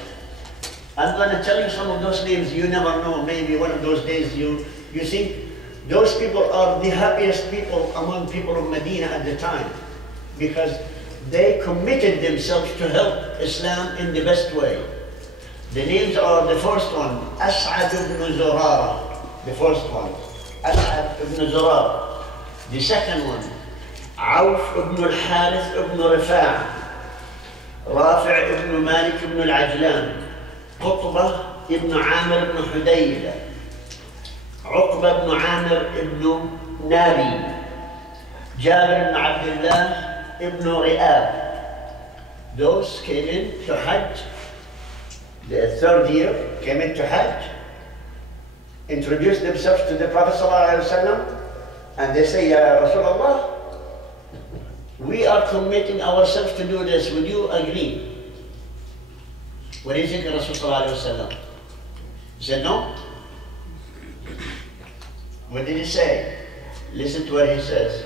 I'm going to tell you some of those names, you never know, maybe one of those days you think those people are the happiest people among people of Medina at the time, because they committed themselves to help Islam in the best way. The names are, the first one, S.A.W, the first one, S.A.W. The second one, Auf ibn al-Harith ibn Rifa'a, Rafi' ibn Malik ibn al-Ajlan, Qutbah ibn Amir ibn Hudayla, Uqba ibn Amir ibn Nabi, Jabir ibn Abdullah ibn Ri'ab. Those came in to Hajj, the third year, came into Hajj, introduced themselves to the Prophet ﷺ, and they say, Ya Rasulullah, we are committing ourselves to do this, would you agree? What do you think of Rasulullah ﷺ? He said, no. What did he say? Listen to what he says.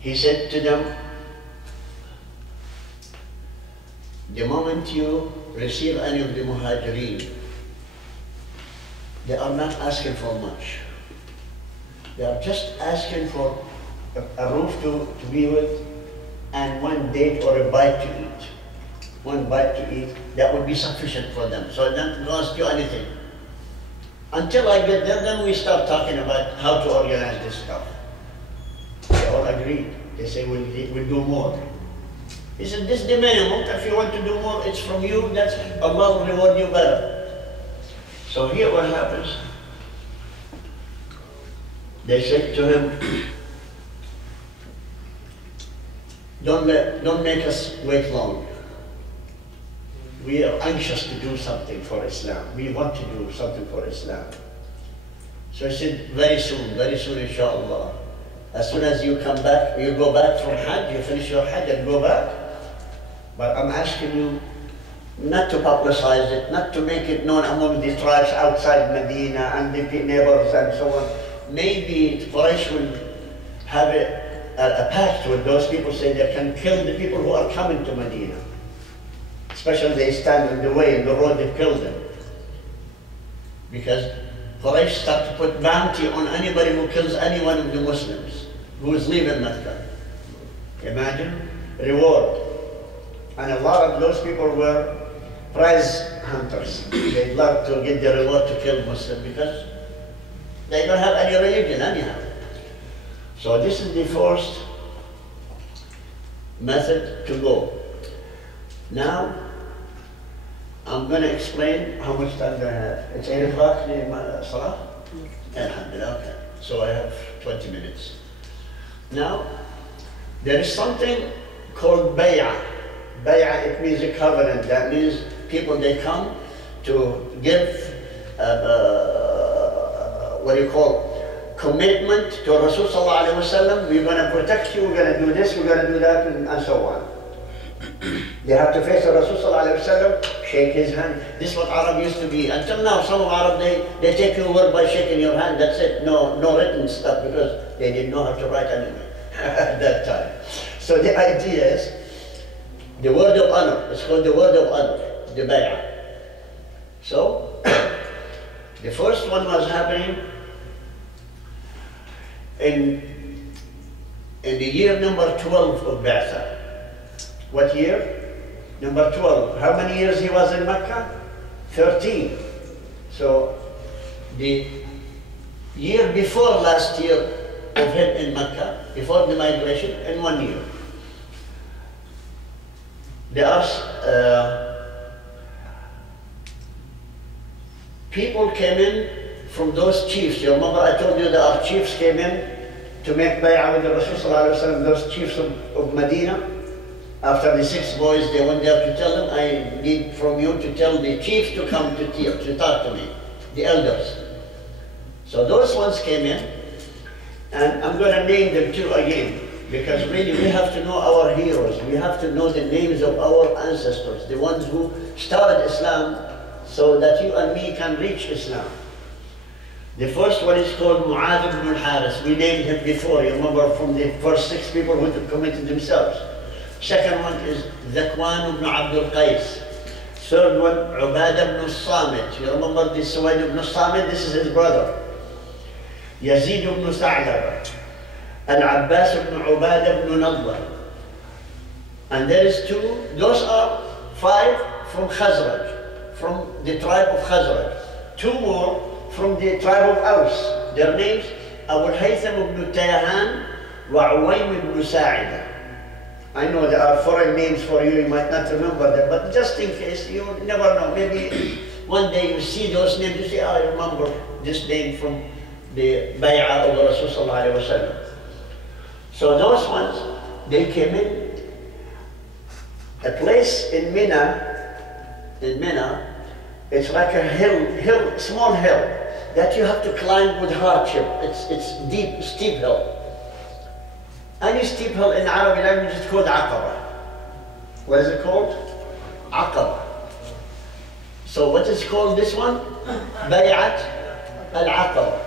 He said to them, the moment you receive any of the muhajirin, they are not asking for much. They are just asking for a roof to be with and one date or a bite to eat. One bite to eat, that would be sufficient for them. So it doesn't cost you anything. Until I get there, then we start talking about how to organize this stuff. They all agreed. They say, we'll do more. He said, this is the minimum. If you want to do more, it's from you. That's Allah will reward you better. So here what happens. They said to him, don't make us wait long. We are anxious to do something for Islam. We want to do something for Islam. So he said, very soon, inshallah. As soon as you come back, you go back from Hajj, you finish your Hajj and go back. But I'm asking you not to publicize it, not to make it known among the tribes outside Medina and the neighbors and so on. Maybe Quraysh will have a pact with those people, say they can kill the people who are coming to Medina. Especially they stand in the way, in the road, they kill them. Because Quraysh start to put bounty on anybody who kills any one of the Muslims who is leaving Mecca. Imagine, reward. And a lot of those people were prize hunters. They love to get the reward to kill Muslims because they don't have any religion anyhow. So this is the first method to go. Now, I'm going to explain how much time do I have. It's 8 o'clock, the Salah? Alhamdulillah, okay. So I have 20 minutes. Now, there is something called bay'ah. Bay'ah, it means a covenant. That means people, they come to give, what do you call, commitment to Rasul sallallahu alayhi wa sallam. We're going to protect you, we're going to do this, we're going to do that, and so on. They have to face the Rasul sallallahu alayhi wa sallam, shake his hand. This is what Arab used to be. Until now, some of Arab, they take your word by shaking your hand, that's it. No written stuff, because they didn't know how to write anyway at that time. So the idea is, the word of honor, it's called the word of honor, the bay'ah. So, the first one was happening in the year number 12 of Ba'tha. What year? Number 12. How many years he was in Mecca? 13. So, the year before last year of him in Mecca, before the migration, in 1 year. There are people came in from those chiefs. You remember I told you that our chiefs came in to make bay'ah with the Rasul sallallahu alayhi wa sallam, those chiefs of Medina. After the 6 boys, they went there to tell them, I need from you to tell the chiefs to come to talk to me, the elders. So those ones came in, and I'm going to name them too again. Because really we have to know our heroes, we have to know the names of our ancestors, the ones who started Islam, so that you and me can reach Islam. The first one is called Mu'adh ibn al-Haris. We named him before, you remember, from the first 6 people who committed themselves. Second one is Zakwan ibn Abdul Qais. Third one, Ubadah ibn al-Samit. You remember this Suwaid ibn al-Samit? This is his brother. Yazid ibn Sa'laba. Al-Abbas ibn Ubadah ibn Nadwa. And there is 2, those are 5 from Khazraj, from the tribe of Khazraj. 2 more from the tribe of Aus. Their names, Abu Haytham ibn Tayahan wa Uwaym ibn Sa'ida. I know there are foreign names for you, you might not remember them, but just in case, you never know. Maybe one day you see those names, you say, I remember this name from the bay'ah of the Rasul sallallahu alayhi wa sallam. So those ones, they came in a place in Mina, it's like a hill, small hill, that you have to climb with hardship. It's deep, steep hill. Any steep hill in Arabic language is called Aqaba. What is it called? Aqaba. So what is called this one? Bay'at al-Aqaba.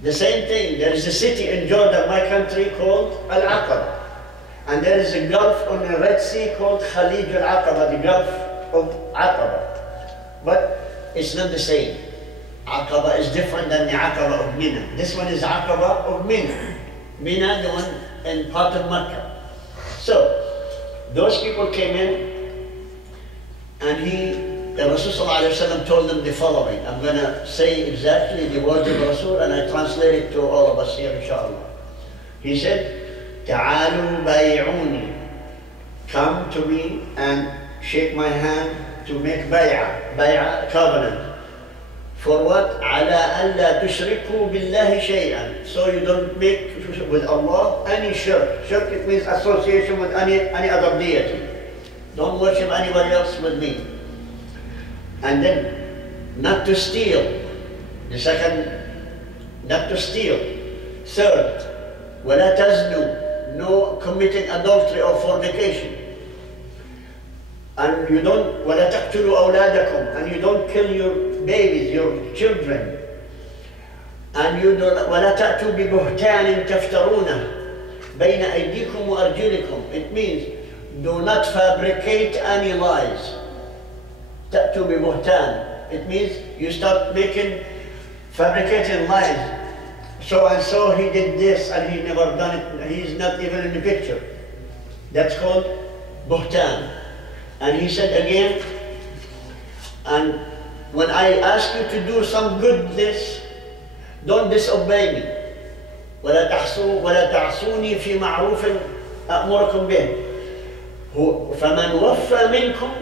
The same thing, there is a city in Jordan, my country, called Al-Aqaba. And there is a gulf on the Red Sea called Khalij al-Aqaba, the Gulf of Aqaba. But it's not the same. Aqaba is different than the Aqaba of Mina. This one is Aqaba of Mina. Mina, the one in part of Mecca. So, those people came in, and the Rasul sallallahu alayhi wa sallam told them the following. I'm going to say exactly the words of Rasul, and I translate it to all of us here, inshallah. He said, Ta'alu bay'uni. Come to me and shake my hand to make bay'ah, covenant. For what? Ala an la tushriku billahi shay'an. So you don't make with Allah any shirk. Shirk, it means association with any other deity. Don't worship anybody else with me. And then, not to steal. The second, not to steal. Third, وَلَا تَزْنُوا. No committing adultery or fornication. And you don't, وَلَا تَقْتُلُوا أَوْلَادَكُمْ. And you don't kill your babies, your children. And you don't, وَلَا تَأْتُوا بِبُهْتَانٍ تَفْتَرُونَهُ بَيْنَ أَيْدِيكُمْ وَأَرْجُلِكُمْ. It means, do not fabricate any lies. تَأْتُوا بِبُهْتَان. It means you start fabricating lies. So and so he did this and he never done it, he's not even in the picture. That's called buhtan. And he said again, and when I ask you to do some goodness, don't disobey me. وَلَا تَعْصُونِي فِي مَعْرُوفٍ أَأْمُرَكُمْ بِهِ. فَمَنْ وَفَّى مِنْكُمْ.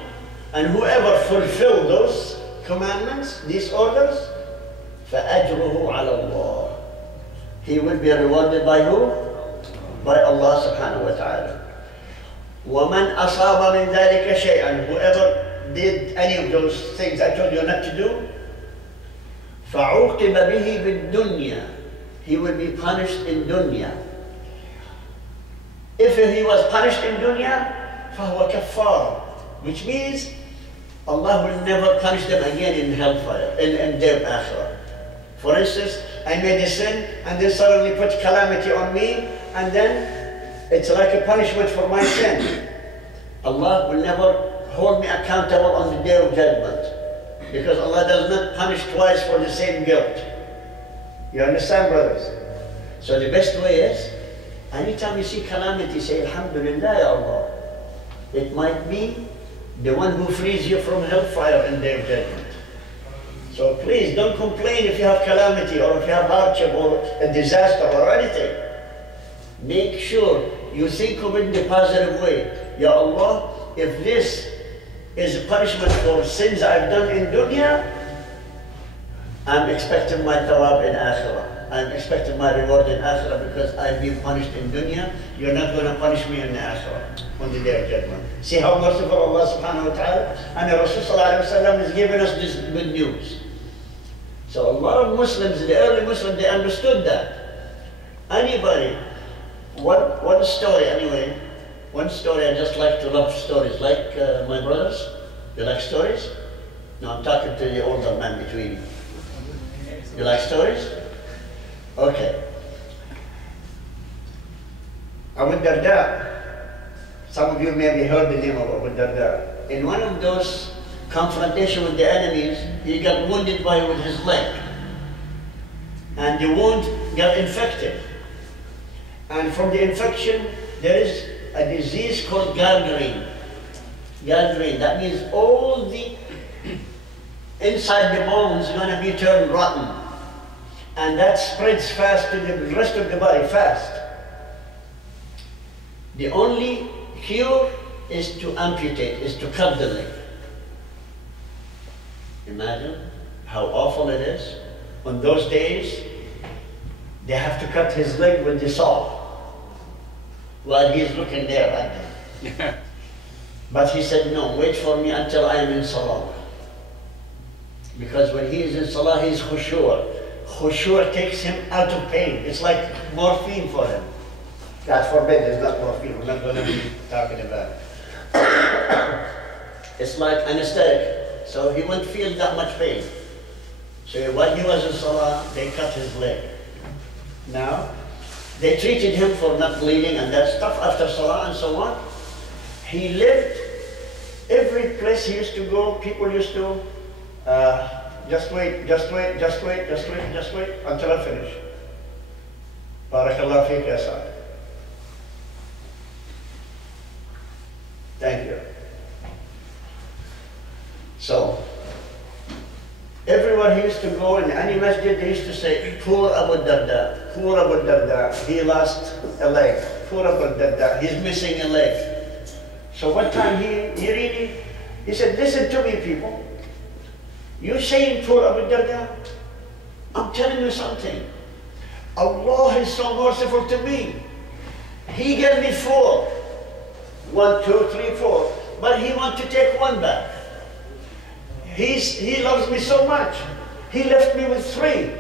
And whoever fulfill those commandments, these orders, فَأَجْرُهُ عَلَى اللَّهِ. He will be rewarded by who? By Allah subhanahu wa ta'ala. وَمَنْ أَصَابَ مِنْ ذَلِكَ شَيْئًا. Whoever did any of those things I told you not to do, فَعُوقِبَ بِهِ بِالدُّنْيَا. He will be punished in dunya. If he was punished in dunya, فَهُوَ كَفَّارٌ. Which means Allah will never punish them again in hellfire, in their akhirah. For instance, I made a sin and then suddenly put calamity on me, and then it's like a punishment for my sin. Allah will never hold me accountable on the day of judgment, because Allah does not punish twice for the same guilt. You understand, brothers? So the best way is, anytime you see calamity, say, Alhamdulillah, Ya Allah. It might be the one who frees you from hellfire in their judgment. So please don't complain if you have calamity or if you have hardship or a disaster or anything. Make sure you think of it in a positive way. Ya Allah, if this is a punishment for sins I've done in dunya, I'm expecting my thawab in akhirah. I'm expecting my reward in akhirah because I've been punished in dunya. You're not going to punish me in the akhirah, on the day of judgment. See how merciful Allah subhanahu wa ta'ala. And the Rasul sallallahu alayhi wa sallam is giving us this good news. So a lot of Muslims, the early Muslims, they understood that. Anybody, one story anyway, one story, I just like to love stories, like my brothers. You like stories? No, I'm talking to the older man between you. You like stories? Okay. Abu Darda, some of you maybe heard the name of Abu Darda. In one of those confrontation with the enemies, he got wounded with his leg. And the wound got infected. And from the infection, there is a disease called gangrene. Gangrene, that means all the inside the bones are going to be turned rotten. And that spreads fast to the rest of the body, fast. The only cure is to amputate, is to cut the leg. Imagine how awful it is. On those days, they have to cut his leg with the saw while he's looking there at them. But he said, no, wait for me until I am in salah. Because when he is in salah, he's khushu'. Khushu' takes him out of pain. It's like morphine for him. God forbid, it's not morphine. We're not going to be talking about it. It's like anesthetic. So he won't feel that much pain. So while he was in salah, they cut his leg. Now, they treated him for not bleeding and that stuff after salah and so on. He lived, every place he used to go, people used to, just wait until I finish. Barakallah feek ya Sa'ad. Thank you. So, everywhere he used to go, in any masjid, they used to say, poor Abu Darda, poor Abu Darda, he lost a leg. Poor Abu Darda, he's missing a leg. So one time he said, listen to me people. You saying poor Abu Darda? I'm telling you something. Allah is so merciful to me. He gave me 4. 1, 2, 3, 4. But he wants to take 1 back. He loves me so much. He left me with 3.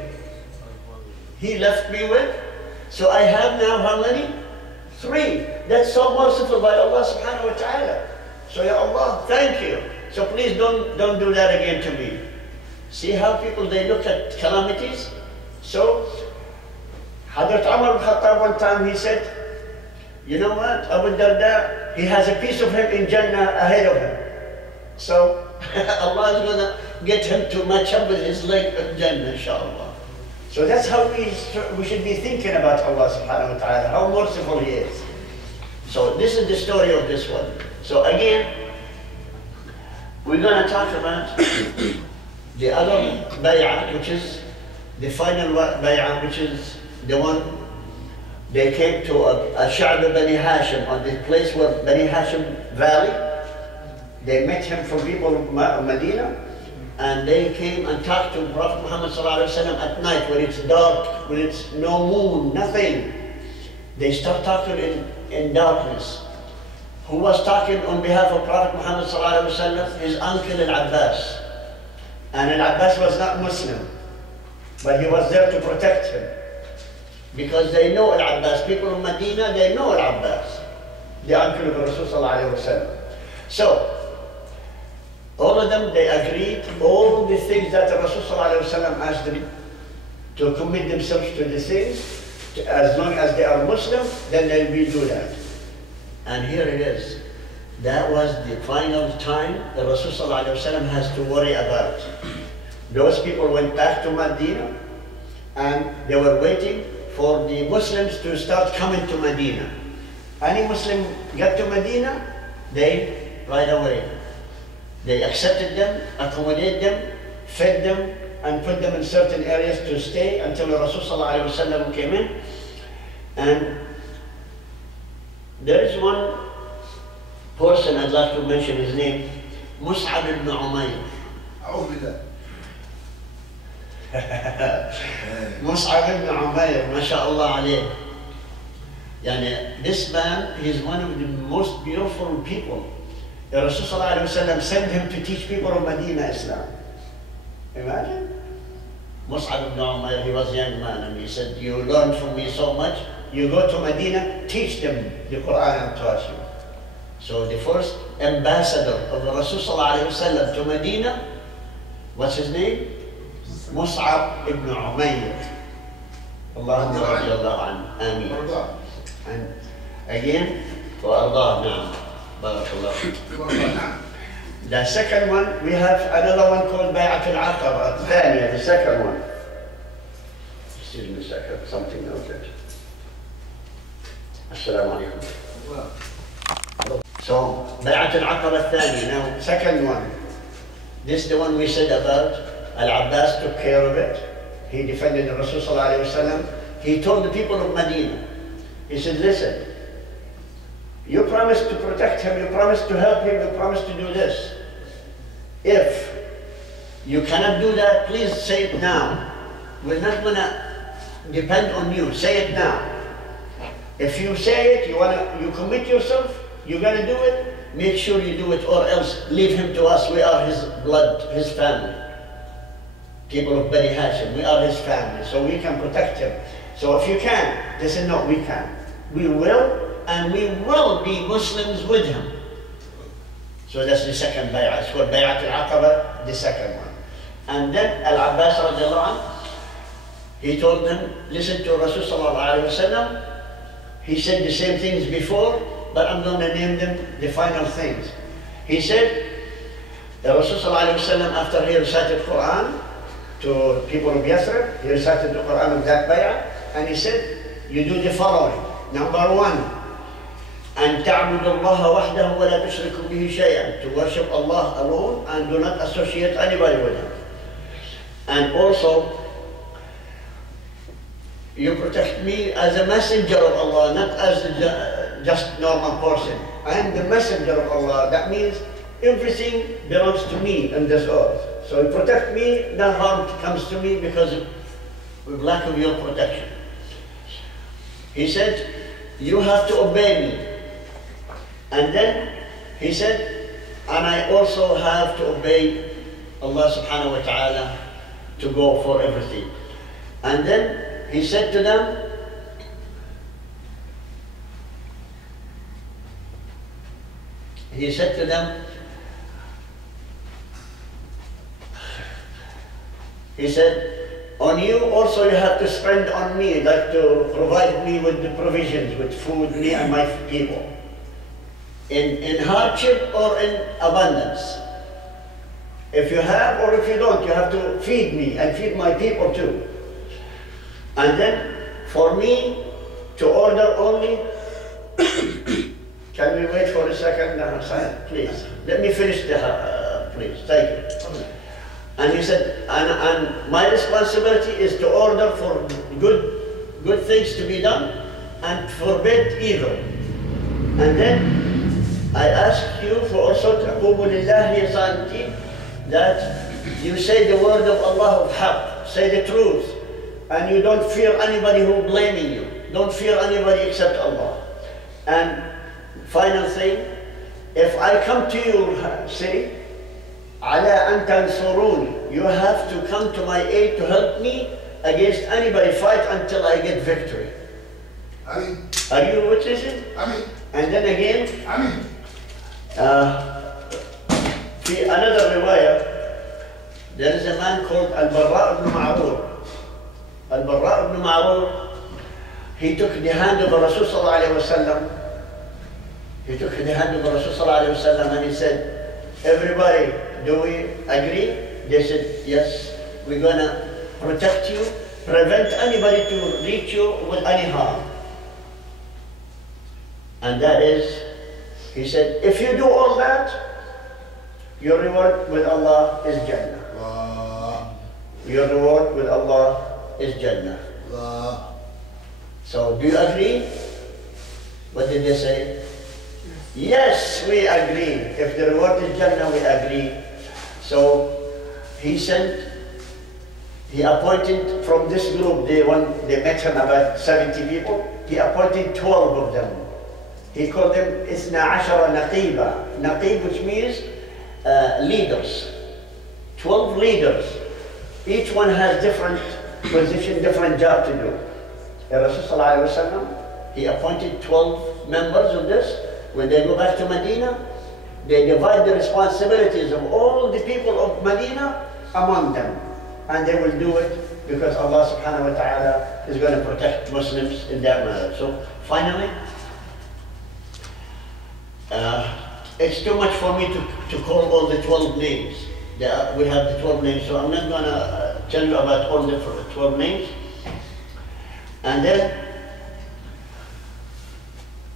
He left me with, so I have now how many? 3. That's so merciful by Allah subhanahu wa ta'ala. So ya Allah, thank you. So please don't do that again to me. See how people, they look at calamities? So, Hadrat Umar al-Khattab one time he said, you know what, Abu Darda, he has a piece of him in Jannah ahead of him. So, Allah is going to get him to match up with his leg in Jannah, inshallah. So that's how we should be thinking about Allah subhanahu wa ta'ala, how merciful He is. So this is the story of this one. So again, we're going to talk about the other bay'ah, which is the final bay'ah, which is the one they came to S.A.W. Bani Hashim, on the place where Bani Hashim Valley. They met him from people of Medina, and they came and talked to Prophet Muhammed at night when it's dark, when it's no moon, nothing. They start talking in darkness. Who was talking on behalf of Prophet Muhammad? His uncle Al-Abbas. And Al-Abbas was not Muslim, but he was there to protect him. Because they know Al-Abbas. People of Medina, they know Al-Abbas, the uncle of Rasul. So, all of them, they agreed, all the things that Rasul asked them to commit themselves to the things, as long as they are Muslim, then they'll do that. And here it is. That was the final time that Rasul has to worry about. Those people went back to Medina, and they were waiting for the Muslims to start coming to Medina. Any Muslim got to Medina, they right away. They accepted them, accommodated them, fed them, and put them in certain areas to stay until Rasul came in. And there is one person I'd like to mention his name, Mus'ab ibn Umayr. Mus'ab ibn Umayr, mashallah alayh. Yani, this man, he's one of the most beautiful people. The Rasul sent him to teach people of Medina Islam. Imagine. Mus'ab ibn Umayr, he was a young man, and he said, you learned from me so much, you go to Medina, teach them the Quran and taught you. So the first ambassador of the Rasul to Medina, what's his name? Mus'ab ibn Umayr. Allahumma radiallahu anhu. Ameen. And again, for Allah now. Barakallah. The second one, we have another one called Bai'at al-Aqaba, الثانية, the second one. Excuse me a second, something noted. Assalamu alaikum. So, Bai'at al-Aqaba الثانية, now second one. This is the one we said about Al-Abbas took care of it. He defended the Rasul sallallahu alayhi wa sallam. He told the people of Medina, he said, listen, you promised to protect him, you promised to help him, you promised to do this. If you cannot do that, please say it now. We're not gonna depend on you. Say it now. If you say it, you commit yourself, you're gonna do it, make sure you do it, or else leave him to us. We are his blood, his family. People of Bani Hashim, we are his family, so we can protect him. So if you can, they said, no, we can. We will, and we will be Muslims with him. So that's the second bay'ah. It's called Bay'at al-Aqaba, the second one. And then Al-Abbas radiallahu anh, he told them, listen to Rasul sallallahu alayhi wa sallam. He said the same things before, but I'm going to name them the final things. He said, the Rasul sallallahu alayhi wa sallam, after he recited Quran to people of Yathrib, he recited the Quran of that bay'ah, and he said, you do the following. Number one, أن تعبد الله وحده ولا تشركوا به شيئا, to worship Allah alone and do not associate anybody with him. And also, you protect me as a messenger of Allah, not as a just normal person. I am the messenger of Allah. That means everything belongs to me on this earth. So you protect me, no harm comes to me because of lack of your protection. He said, you have to obey me. And then he said, and I also have to obey Allah subhanahu wa ta'ala to go for everything. And then he said to them, he said, on you also you have to spend on me, like to provide me with the provisions, with food, me and my people. In hardship or in abundance. If you have or if you don't, you have to feed me and feed my people too. And then for me to order only, can we wait for a second, please? Let me finish the, please, thank you. And he said, and my responsibility is to order for good things to be done and forbid evil. And then I ask you for also that you say the word of Allah of haqq, say the truth, and you don't fear anybody who blaming you. Don't fear anybody except Allah. And final thing, if I come to your city, ala an tansuruni, you have to come to my aid to help me against anybody, fight until I get victory. Ameen. Are you witnessing? Ameen. And then again, Ameen. في another riwayah, there is a man called Al-Barra ibn Ma'rur. Al-Barra ibn Ma'rur, he took the hand of Rasul sallallahu alayhi wa sallam. He took the hand of Rasul sallallahu alayhi wa sallam and he said, everybody, do we agree? They said, yes, we're gonna protect you, prevent anybody to reach you with any harm. And that is, he said, if you do all that, your reward with Allah is Jannah. Allah. Your reward with Allah is Jannah. Allah. So, do you agree? What did they say? Yes, we agree. If the reward is Jannah, we agree. So, he appointed from this group, they met him about 70 people, he appointed 12 of them. He called them Isna Ashara Naqiba. Naqib, which means leaders. 12 leaders. Each one has different position, different job to do. Rasul sallallahu alayhi wa sallam, he appointed 12 members of this. When they go back to Medina, they divide the responsibilities of all the people of Medina among them. And they will do it because Allah subhanahu wa ta'ala is going to protect Muslims in that manner. So finally, it's too much for me to call all the 12 names. We have the 12 names, so I'm not going to tell you about all the 12 names. And then,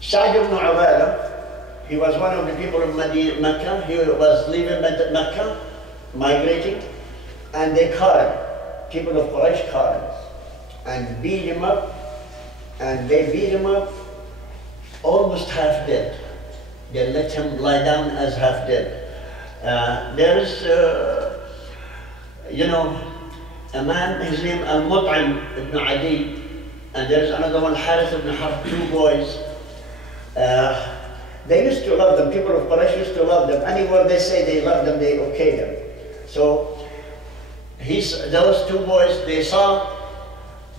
S.A.W. ibn Ubadah, he was one of the people of Mecca. He was leaving Mecca, migrating, and they caught him. People of Quraysh caught him and beat him up, and they beat him up almost half dead. They let him lie down as half dead. There is, a man, his name Al-Mut'im ibn Adi, and there's another one, Harith ibn Harb, 2 boys. They used to love them. People of Quraysh used to love them. Anywhere they say they love them, they okay them. So those 2 boys, they saw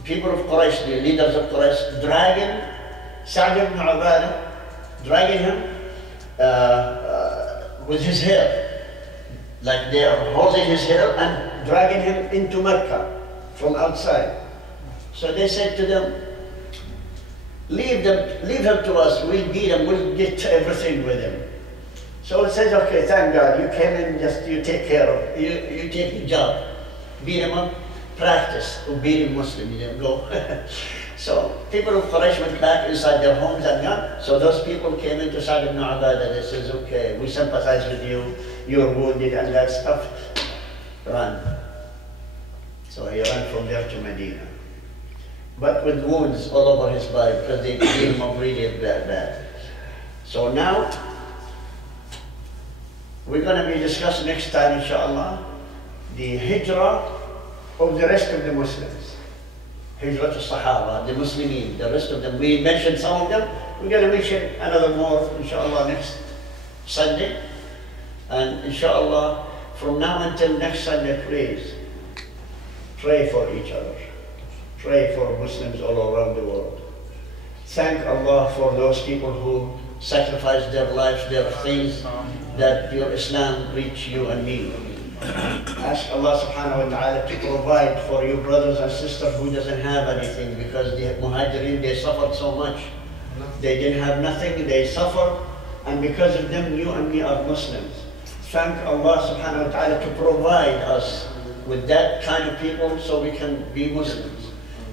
people of Quraysh, the leaders of Quraysh, dragging Sa'd ibn Ubadah, dragging him with his hair. Like they are holding his hair and dragging him into Mecca from outside. So they said to them, leave him to us, we'll beat him, we'll get everything with him. So it says, okay, thank God, you came in, just you take care of, you take the job. Beat him up, practice, who beat him Muslim, you didn't go. So people of Quraysh went back inside their homes and gone. So those people came into Sa'd ibn Ubadah, they says, okay, we sympathize with you, you're wounded and that stuff, run. So he ran from there to Medina, but with wounds all over his body because they beat him up really bad. So now, we're going to be discussing next time, inshallah, the hijrah of the rest of the Muslims. Hijrah to Sahaba, the Muslimin, the rest of them. We mentioned some of them. We're going to mention another more, inshallah, next Sunday. And inshallah, from now until next Sunday, please, pray for each other. Pray for Muslims all around the world. Thank Allah for those people who sacrificed their lives, their things, that your Islam reach you and me. Ask Allah subhanahu wa ta'ala to provide for you brothers and sisters who doesn't have anything, because the Muhajirin, they suffered so much. They didn't have nothing, they suffered, and because of them, you and me are Muslims. Thank Allah subhanahu wa ta'ala to provide us with that kind of people so we can be Muslims.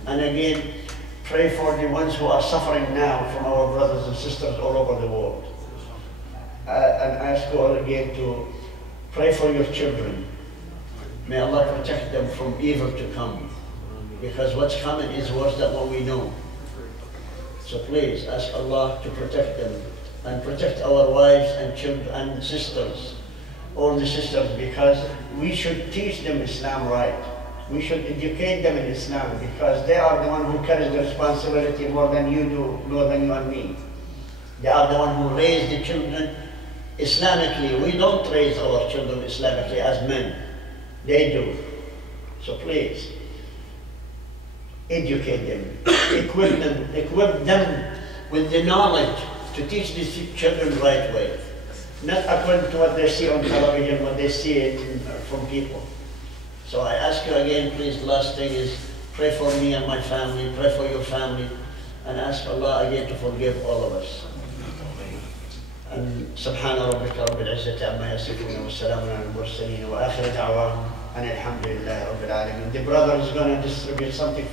And again, pray for the ones who are suffering now from our brothers and sisters all over the world. And ask God again to pray for your children. May Allah protect them from evil to come, because what's coming is worse than what we know. So please ask Allah to protect them and protect our wives and children and sisters, all the sisters, because we should teach them Islam right. We should educate them in Islam, because they are the one who carries the responsibility more than you do, more than you and me. They are the one who raise the children Islamically. We don't raise our children Islamically as men. They do. So please, educate them, equip them with the knowledge to teach these children the right way. Not according to what they see on television, what they see from people. So I ask you again, please, the last thing is pray for me and my family, pray for your family, and ask Allah again to forgive all of us. سبحان ربك رب العزة عما يصفون والسلام على المرسلين وآخر دعواهم أن الحمد لله رب العالمين. The brother is going to distribute something.